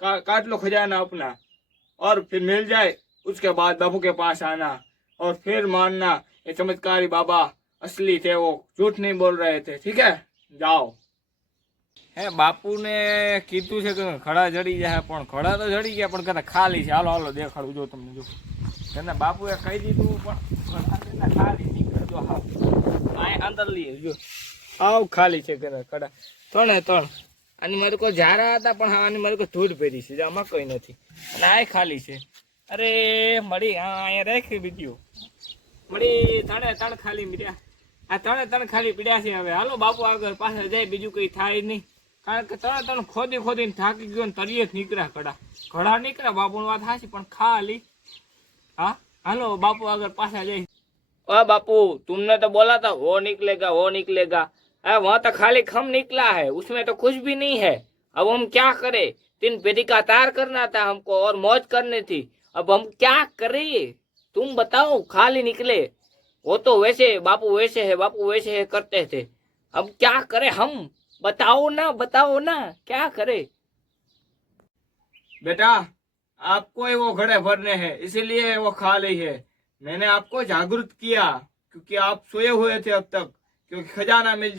काट लो खजाना अपना, और फिर मिल जाए उसके बाद बापू के पास आना और फिर मानना ये चमत्कारी बाबा असली थे, वो झूठ नहीं बोल रहे थे। ठीक है, जाओ। હે બાપુને કીધું છે કે ખડા જડી જાય, પણ ખડા તો જડી ગયા, પણ કદાચ ખાલી છે. હાલો હાલો દેખાડું, જો તમને જો એને બાપુએ કહી દીધું, પણ ખાલી નીકળજો. હા આ અંદર લઈએ જો, આવ ખાલી છે ખડા, ત્રણે ત્રણ. આની મારે કોઈ ઝારા હતા, પણ હા આની મારે કોઈ ધૂળ ભેરી છે, આમાં કઈ નથી. અને આ ખાલી છે. અરે મળી, હા અહીંયા રાખી બીજું મળી, ત્રણે ત્રણ ખાલી મળ્યા. આ ત્રણે ત્રણ ખાલી પીડ્યા છે. હવે હાલો બાપુ આગળ પાછળ જાય, બીજું કઈ થાય નહીં. કારણ કે ત્રણે ત્રણ ખોદી ખોદીને થાકી ગયો ને તરીએ જ નીકળ્યા ઘડા નીકળ્યા. બાપુની વાત હાચી, પણ ખાલી. हाँ हेलो बापू अगर पास आ जाए। ओ बापू तुमने तो बोला था वो निकलेगा वो निकलेगा, वहाँ तो खाली खम निकला है, उसमें तो कुछ भी नहीं है। अब हम क्या करें? 3 पेटी का तार करना था हमको और मौज करनी थी, अब हम क्या करें? तुम बताओ। खाली निकले, वो तो वैसे बापू वैसे है करते थे, अब क्या करें हम? बताओ ना क्या करे? बेटा आपको ही वो घड़े भरने हैं, इसीलिए वो खाली है। मैंने आपको जागरूक किया क्योंकि आप सोए हुए थे अब तक, क्योंकि खजाना मिल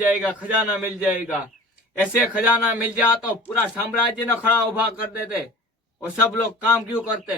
जाएगा। ऐसे खजाना मिल जाए तो पूरा साम्राज्य न खड़ा उभा कर देते, और सब लोग काम क्यों करते?